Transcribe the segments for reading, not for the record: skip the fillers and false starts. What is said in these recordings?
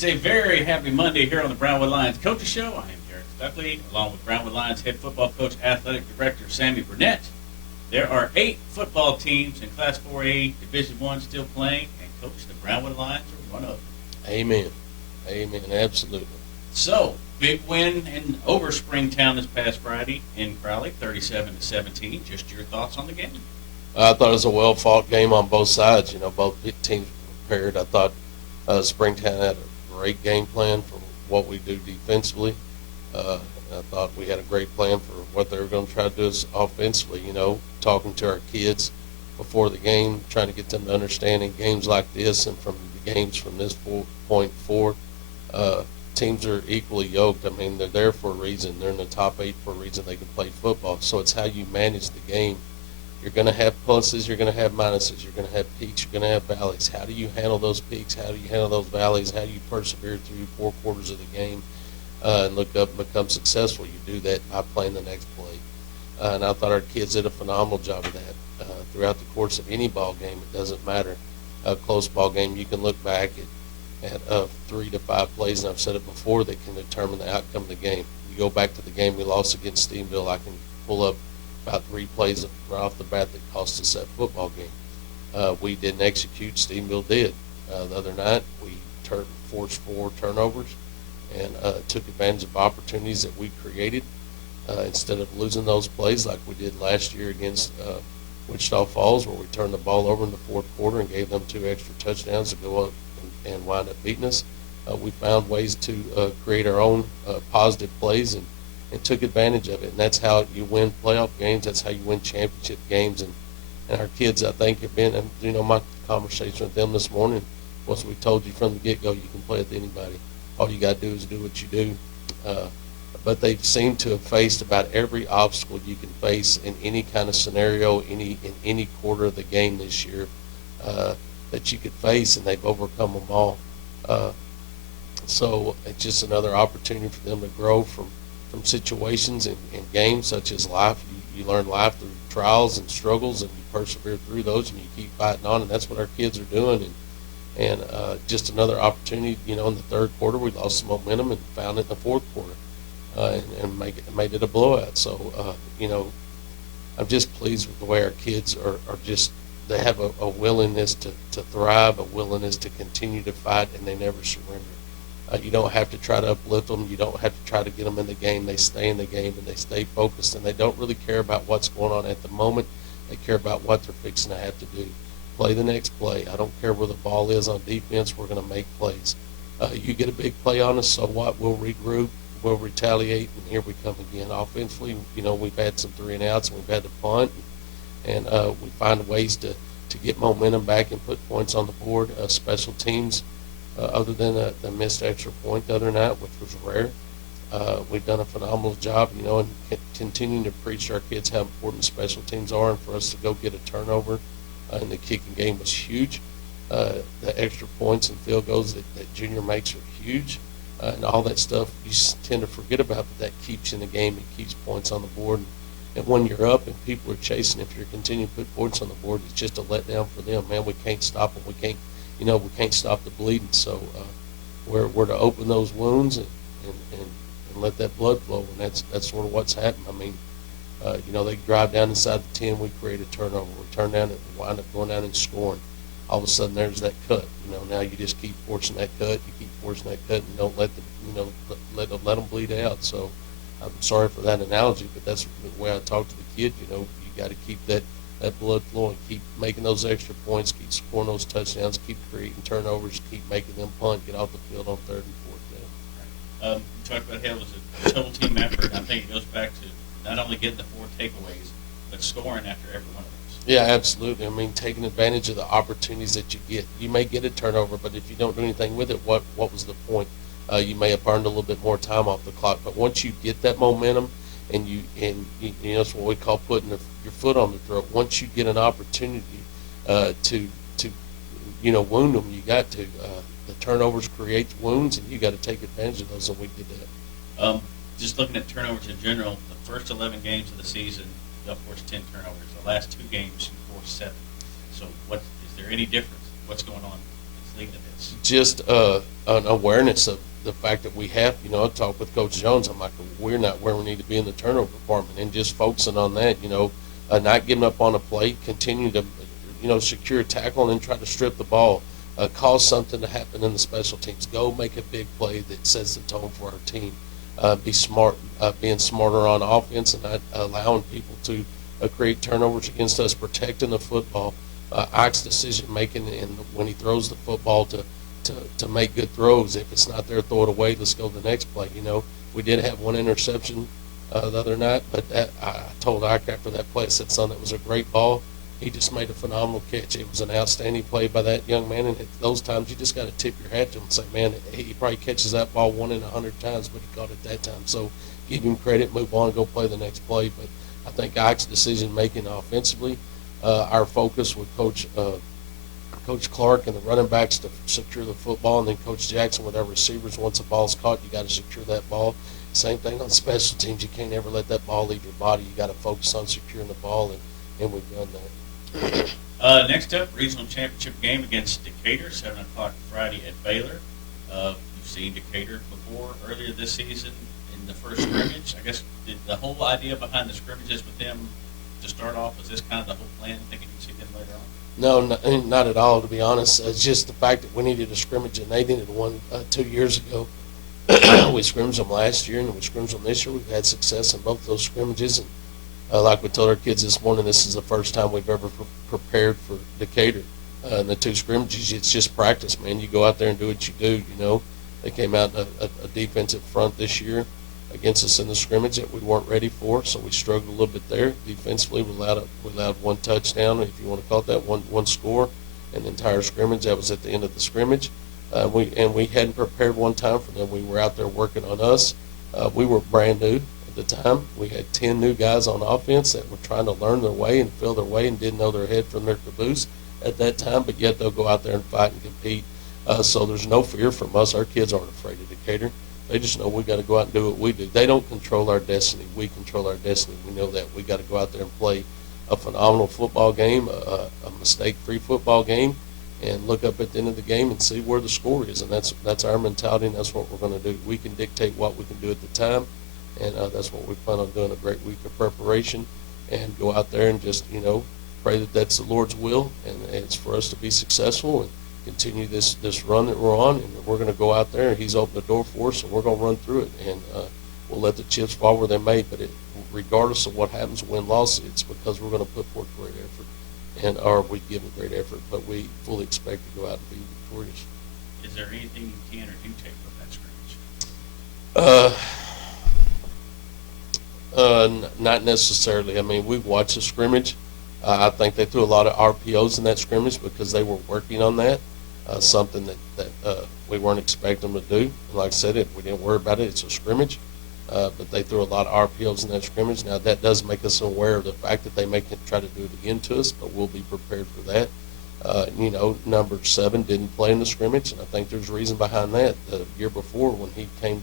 It's a very happy Monday here on the Brownwood Lions Coaches Show. I am Derek Stuckley, along with Brownwood Lions head football coach, athletic director Sammy Burnett. There are 8 football teams in Class 4A Division I still playing, and Coach, the Brownwood Lions are one of them. Amen. Amen. Absolutely. So, big win over Springtown this past Friday in Crowley, 37-17. Just your thoughts on the game? I thought it was a well-fought game on both sides. You know, both teams were prepared. I thought Springtown had a great game plan for what we do defensively. I thought we had a great plan for what they were going to try to do offensively. You know, talking to our kids before the game, trying to get them to understand in games like this and from the games from this point forward, teams are equally yoked. I mean, they're there for a reason. They're in the top 8 for a reason. They can play football. So it's how you manage the game. You're going to have pluses. You're going to have minuses. You're going to have peaks. You're going to have valleys. How do you handle those peaks? How do you handle those valleys? How do you persevere through 4 quarters of the game and look up and become successful? You do that by playing the next play. And I thought our kids did a phenomenal job of that. Throughout the course of any ball game, it doesn't matter. A close ball game, you can look back at 3 to 5 plays, and I've said it before, that can determine the outcome of the game. You go back to the game we lost against Steenville, I can pull up about 3 plays right off the bat that cost us that football game. We didn't execute, Steenville did. The other night, we forced 4 turnovers and took advantage of opportunities that we created instead of losing those plays like we did last year against Wichita Falls, where we turned the ball over in the 4th quarter and gave them 2 extra touchdowns to go up and wind up beating us. We found ways to create our own positive plays and took advantage of it. And that's how you win playoff games. That's how you win championship games. And our kids, I think, have been, and you know, my conversation with them this morning was, we told you from the get-go, you can play with anybody. All you got to do is do what you do. But they seem to have faced about every obstacle you can face in any kind of scenario, in any quarter of the game this year that you could face, and they've overcome them all. So it's just another opportunity for them to grow from situations in games such as life. You learn life through trials and struggles, and you persevere through those, and you keep fighting on, and that's what our kids are doing. And just another opportunity. You know, in the 3rd quarter, we lost some momentum and found it in the 4th quarter. And made it a blowout. So, you know, I'm just pleased with the way our kids are just, they have a willingness to thrive, a willingness to continue to fight, and they never surrender. You don't have to try to uplift them. You don't have to try to get them in the game. They stay in the game, and they stay focused, and they don't really care about what's going on at the moment. They care about what they're fixing to have to do. Play the next play. I don't care where the ball is on defense. We're going to make plays. You get a big play on us, so what? We'll regroup. We'll retaliate, and here we come again. Offensively, you know, we've had some 3 and outs, and we've had to punt, and we find ways to get momentum back and put points on the board. Special teams, other than the missed extra point the other night, which was rare, we've done a phenomenal job, you know, and continuing to preach to our kids how important special teams are, and for us to go get a turnover in the kicking game was huge. The extra points and field goals that Junior makes are huge. And all that stuff you tend to forget about, but that keeps you in the game. It keeps points on the board. And when you're up and people are chasing, if you're continuing to put points on the board, it's just a letdown for them. Man, we can't stop them. We can't stop the bleeding. So we're to open those wounds and let that blood flow. And that's sort of what's happened. I mean, you know, they drive down inside the 10, we create a turnover. We turn down and wind up going down and scoring. All of a sudden there's that cut. You know, now you just keep forcing that cut. You keep forcing that cut, and don't let them, you know, let them bleed out. So I'm sorry for that analogy, but that's the way I talk to the kid. You know, you got to keep that blood flowing, keep making those extra points, keep scoring those touchdowns, keep creating turnovers, keep making them punt, get off the field on 3rd and 4th down. You talked about how it was a total team effort. I think it goes back to not only getting the 4 takeaways, but scoring after every one of those. Yeah, absolutely. I mean, taking advantage of the opportunities that you get. You may get a turnover, but if you don't do anything with it, what was the point? You may have burned a little bit more time off the clock. But once you get that momentum, and you know, it's what we call putting your foot on the throat. Once you get an opportunity to you know, wound them, you got to. The turnovers create wounds, and you got to take advantage of those, and we did that. Just looking at turnovers in general, the first 11 games of the season, you forced 10 turnovers. The last 2 games, you forced 7. So, is there any difference? What's going on? leading to this? Just an awareness of the fact that we have, I talked with Coach Jones. I'm like, we're not where we need to be in the turnover department, and just focusing on that, not giving up on a play, continue to, secure a tackle and then try to strip the ball, cause something to happen in the special teams, go make a big play that sets the tone for our team, be smart, being smarter on offense and not allowing people to create turnovers against us, protecting the football, Ike's decision making, and when he throws the football to make good throws. If it's not there, throw it away. Let's go to the next play. We did have one interception the other night, but I told Ike after that play, I said, son, that was a great ball. He just made a phenomenal catch. It was an outstanding play by that young man, and at those times you just got to tip your hat to him and say, man, he probably catches that ball 1 in 100 times, but he caught it that time. So give him credit, move on, go play the next play. But I think Ike's decision-making offensively, our focus with Coach Clark and the running backs to secure the football, and then Coach Jackson with our receivers. Once the ball's caught, you got to secure that ball. Same thing on special teams. You can't ever let that ball leave your body. You got to focus on securing the ball, and we've done that. Next up, regional championship game against Decatur, 7 o'clock Friday at Baylor. You've seen Decatur before earlier this season in the first scrimmage. I guess the whole idea behind the scrimmages with them to start off, was this kind of the whole plan, thinking you'd see them later on? No, not at all, to be honest. It's just the fact that we needed a scrimmage, and they needed one 2 years ago. We scrimmaged them last year, and we scrimmaged them this year. We've had success in both those scrimmages, and like we told our kids this morning, this is the first time we've ever prepared for Decatur. In the 2 scrimmages, it's just practice, man. You go out there and do what you do, They came out in a defensive front this year against us in the scrimmage that we weren't ready for, so we struggled a little bit there. Defensively, we allowed 1 touchdown, if you want to call it that, one score, and the entire scrimmage. That was at the end of the scrimmage. We hadn't prepared one time for them. We were out there working on us. We were brand new at the time. We had 10 new guys on offense that were trying to learn their way and feel their way and didn't know their head from their caboose at that time, but yet they'll go out there and fight and compete. So there's no fear from us. Our kids aren't afraid of Decatur. They just know we got to go out and do what we do. They don't control our destiny. We control our destiny. We know that. We got to go out there and play a phenomenal football game, a mistake-free football game, and look up at the end of the game and see where the score is. And that's our mentality, and that's what we're going to do. We can dictate what we can do at the time, and that's what we plan on doing, a great week of preparation, and go out there and just, pray that that's the Lord's will, and it's for us to be successful and continue this run that we're on. And we're going to go out there, and He's opened the door for us, and we're going to run through it, and we'll let the chips fall where they may. But regardless of what happens, win-loss, it's because we're going to put forth great effort, or we've given great effort, but we fully expect to go out and be victorious. Is there anything you can or do take from that scrimmage? Not necessarily. I mean, we've watched the scrimmage. I think they threw a lot of RPOs in that scrimmage because they were working on that, something that we weren't expecting them to do. And like I said, we didn't worry about it. It's a scrimmage. But they threw a lot of RPOs in that scrimmage. Now, that does make us aware of the fact that they may try to do it again to us, but we'll be prepared for that. Number 7 didn't play in the scrimmage, and I think there's reason behind that. The year before, when he came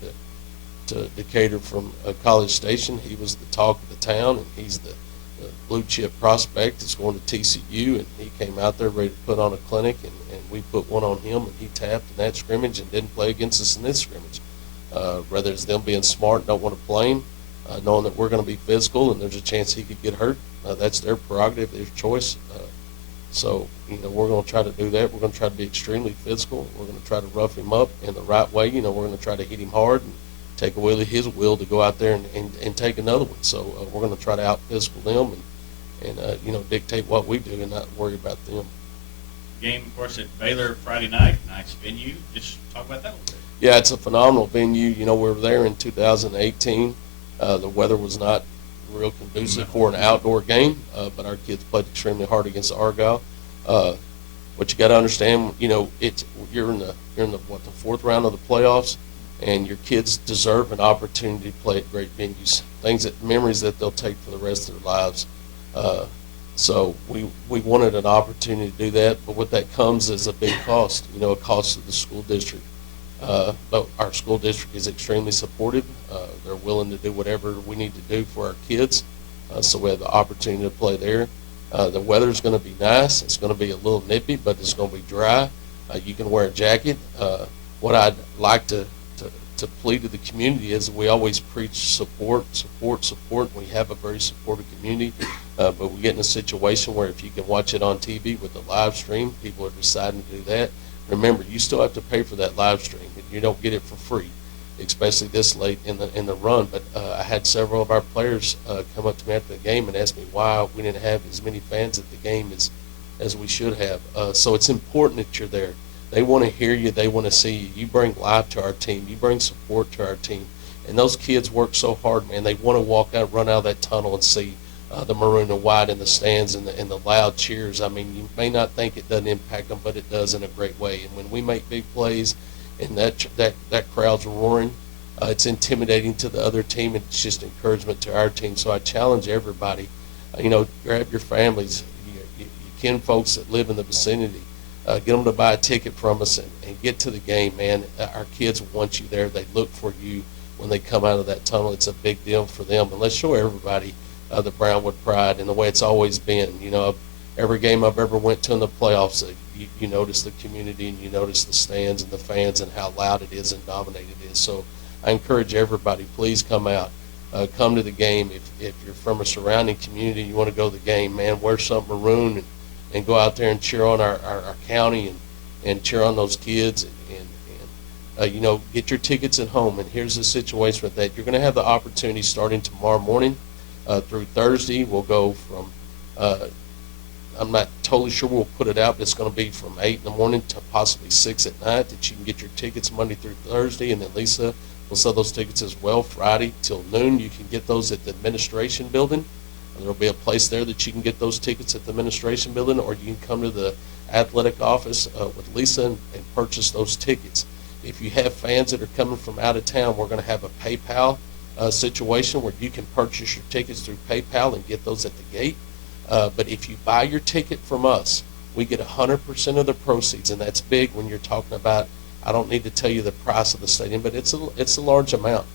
to Decatur from College Station, he was the talk of the town, and he's the blue chip prospect that's going to TCU, and he came out there ready to put on a clinic, and we put one on him, and he tapped in that scrimmage and didn't play against us in this scrimmage. Whether it's them being smart, don't want to play him, knowing that we're going to be physical and there's a chance he could get hurt, that's their prerogative, their choice. So, we're going to try to do that. We're going to try to be extremely physical. We're going to try to rough him up in the right way. We're going to try to hit him hard and take away his will to go out there and take another one. So we're going to try to out-physical them and dictate what we do and not worry about them. Game, of course, at Baylor Friday night. Nice venue. Just talk about that a little bit. Yeah, it's a phenomenal venue. We were there in 2018. The weather was not real conducive for an outdoor game, but our kids played extremely hard against Argyle. What you got to understand, you're in the 4th round of the playoffs, and your kids deserve an opportunity to play at great venues, memories that they'll take for the rest of their lives. So we wanted an opportunity to do that, but what that comes is a big cost, a cost to the school district. But our school district is extremely supportive. They're willing to do whatever we need to do for our kids, so we have the opportunity to play there. The weather's going to be nice. It's going to be a little nippy, but it's going to be dry. You can wear a jacket. What I'd like to plead to the community is we always preach support, support, support. We have a very supportive community, but we get in a situation where if you can watch it on TV with the live stream, people are deciding to do that. Remember, you still have to pay for that live stream. You don't get it for free, especially this late in the run. But I had several of our players come up to me after the game and ask me why we didn't have as many fans at the game as we should have. So it's important that you're there. They want to hear you. They want to see you. You bring life to our team. You bring support to our team. And those kids work so hard, man. They want to walk out, run out of that tunnel and see the maroon and white in the stands and the loud cheers. I mean, you may not think it doesn't impact them, but it does in a great way. And when we make big plays and that crowd's roaring, it's intimidating to the other team. It's just encouragement to our team. So I challenge everybody, grab your families, your kin folks that live in the vicinity. Get them to buy a ticket from us and get to the game, man. Our kids want you there. They look for you when they come out of that tunnel. It's a big deal for them. And let's show everybody the Brownwood pride and the way it's always been. Every game I've ever went to in the playoffs, you notice the community and you notice the stands and the fans and how loud it is and dominated it is. So I encourage everybody, please come out. Come to the game. If you're from a surrounding community, you want to go to the game, man, wear something maroon and go out there and cheer on our county and cheer on those kids and get your tickets at home. And here's the situation with that. You're going to have the opportunity starting tomorrow morning through Thursday. We'll go from, I'm not totally sure we'll put it out, but it's going to be from 8 in the morning to possibly 6 at night that you can get your tickets Monday through Thursday. And then Lisa will sell those tickets as well Friday till noon. You can get those at the administration building. There'll be a place there that you can get those tickets at the administration building, or you can come to the athletic office with Lisa and purchase those tickets. If you have fans that are coming from out of town, we're going to have a PayPal situation where you can purchase your tickets through PayPal and get those at the gate. But if you buy your ticket from us, we get 100% of the proceeds, and that's big when you're talking about, I don't need to tell you the price of the stadium, but it's a large amount.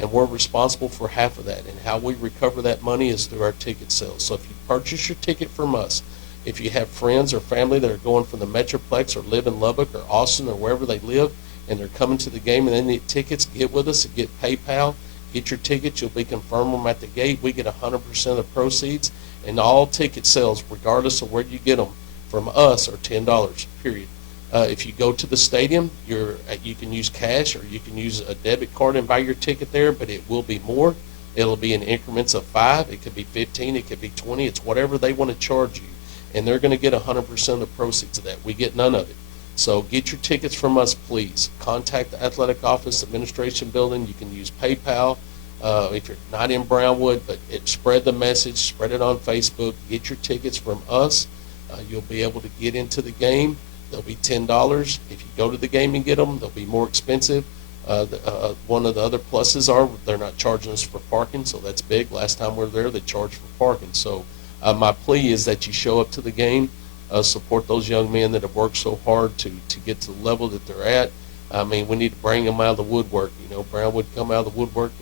And we're responsible for half of that. And how we recover that money is through our ticket sales. So if you purchase your ticket from us, if you have friends or family that are going from the Metroplex or live in Lubbock or Austin or wherever they live, and they're coming to the game and they need tickets, get with us and get PayPal. Get your tickets. You'll be confirmed them at the gate. We get 100% of the proceeds. And all ticket sales, regardless of where you get them, from us are $10, period. If you go to the stadium, you can use cash or you can use a debit card and buy your ticket there, but it will be more. It'll be in increments of 5. It could be 15. It could be 20. It's whatever they want to charge you, and they're going to get 100% of the proceeds of that. We get none of it. So get your tickets from us, please. Contact the athletic office administration building. You can use PayPal if you're not in Brownwood, but spread the message, spread it on Facebook. Get your tickets from us. You'll be able to get into the game. They'll be $10. If you go to the game and get them, they'll be more expensive. One of the other pluses are they're not charging us for parking, so that's big. Last time we were there, they charged for parking. So my plea is that you show up to the game, support those young men that have worked so hard to get to the level that they're at. I mean, we need to bring them out of the woodwork. Brownwood come out of the woodwork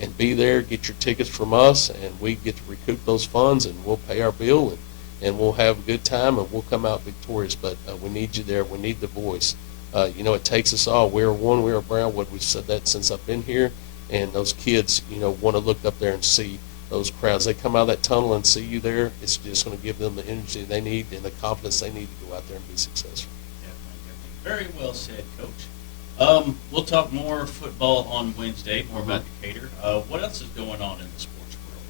and be there, get your tickets from us, and we get to recoup those funds, and we'll pay our bill, and we'll have a good time, and we'll come out victorious. But we need you there. We need the voice. It takes us all. We're one. We're Brownwood. We've said that since I've been here. And those kids, want to look up there and see those crowds. They come out of that tunnel and see you there. It's just going to give them the energy they need and the confidence they need to go out there and be successful. Definitely. Very well said, Coach. We'll talk more football on Wednesday, more about Decatur. What else is going on in the sports world?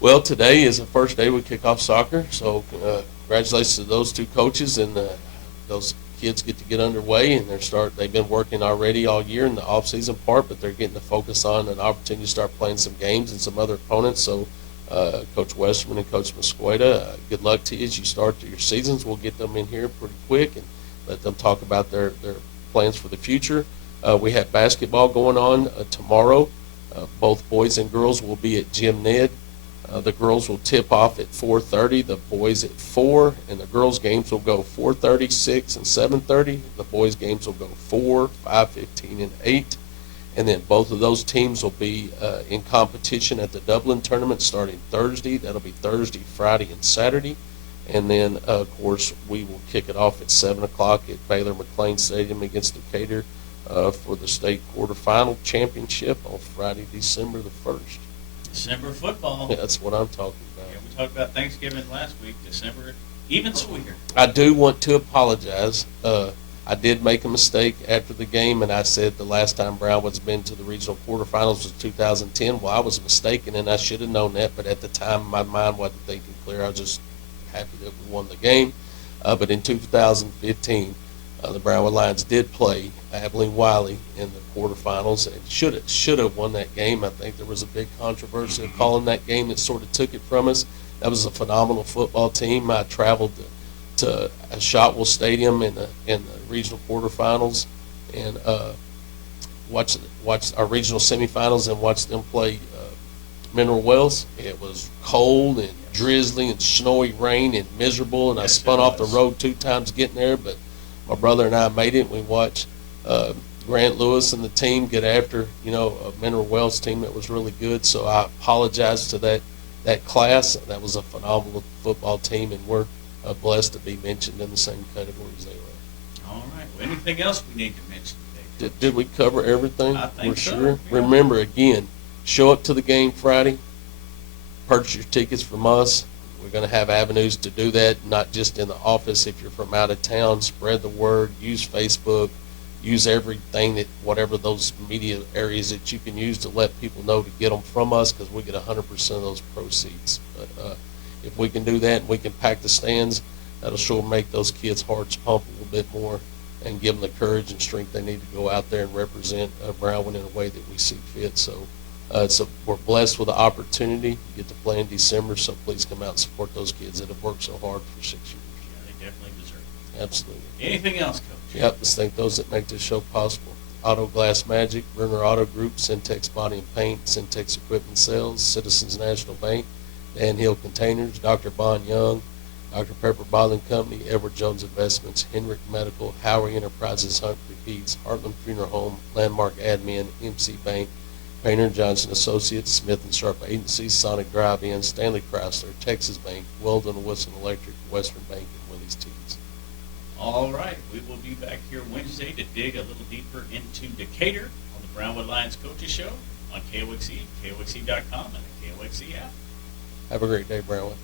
Well, today is the first day we kick off soccer, so congratulations to those two coaches, and those kids get to get underway, and they've been working already all year in the off-season part, but they're getting to focus on an opportunity to start playing some games and some other opponents. So Coach Westerman and Coach Mosqueda, good luck to you as you start your seasons. We'll get them in here pretty quick and let them talk about their plans for the future. We have basketball going on tomorrow. Both boys and girls will be at Gym Ned. The girls will tip off at 4:30, the boys at 4, and the girls' games will go 4:30, 6, and 7:30. The boys' games will go 4, 5:15, and 8. And then both of those teams will be in competition at the Dublin tournament starting Thursday. That'll be Thursday, Friday, and Saturday. And then, of course, we will kick it off at 7 o'clock at Baylor McLean Stadium against Decatur for the state quarterfinal championship on Friday, December the 1st. December football. Yeah, that's what I'm talking about. Yeah, we talked about Thanksgiving last week. December, even sweeter. I do want to apologize. I did make a mistake after the game, and I said the last time Brownwood's been to the regional quarterfinals was 2010. Well, I was mistaken, and I should have known that, but at the time my mind wasn't thinking clear. I was just happy that we won the game. But in 2015, the Brownwood Lions did play Abilene Wiley in the quarterfinals and should have won that game. I think there was a big controversy of calling that game that sort of took it from us. That was a phenomenal football team. I traveled to Shotwell Stadium in the regional quarterfinals and watched our regional semifinals and watched them play Mineral Wells. It was cold and drizzly and snowy rain and miserable, and I spun off the road 2 times getting there, but my brother and I made it. We watched Grant Lewis and the team get after, a Mineral Wells team that was really good. So I apologize to that class. That was a phenomenal football team, and we're blessed to be mentioned in the same category as they were. All right. Well, anything else we need to mention today? Did we cover everything? I think We're so, sure. yeah. Remember, again, show up to the game Friday. Purchase your tickets from us. We're going to have avenues to do that, not just in the office. If you're from out of town, spread the word. Use Facebook. Use everything whatever those media areas that you can use to let people know to get them from us, because we get 100% of those proceeds. But if we can do that and we can pack the stands, that'll sure make those kids' hearts pump a little bit more and give them the courage and strength they need to go out there and represent Brownwood in a way that we see fit. So we're blessed with the opportunity. You get to play in December, so please come out and support those kids that have worked so hard for 6 years. Yeah, they definitely deserve it. Absolutely. Anything else, Coach? Yep, let's thank those that make this show possible. Auto Glass Magic, Brenner Auto Group, Syntex Body and Paint, Syntex Equipment Sales, Citizens National Bank, Dan Hill Containers, Dr. Bon Young, Dr. Pepper Bottling Company, Edward Jones Investments, Henrik Medical, Howery Enterprises, Humphrey Pete's, Heartland Funeral Home, Landmark Admin, MC Bank, Painter & Johnson Associates, Smith & Sharp Agencies, Sonic Drive-In, Stanley Chrysler, Texas Bank, Weldon Wilson Electric, Western Bank, and Willie's Teas. All right. We will be back here Wednesday to dig a little deeper into Decatur on the Brownwood Lions Coaches Show on KOXC, KOXC.com, and the KOXC app. Have a great day, Brownwood.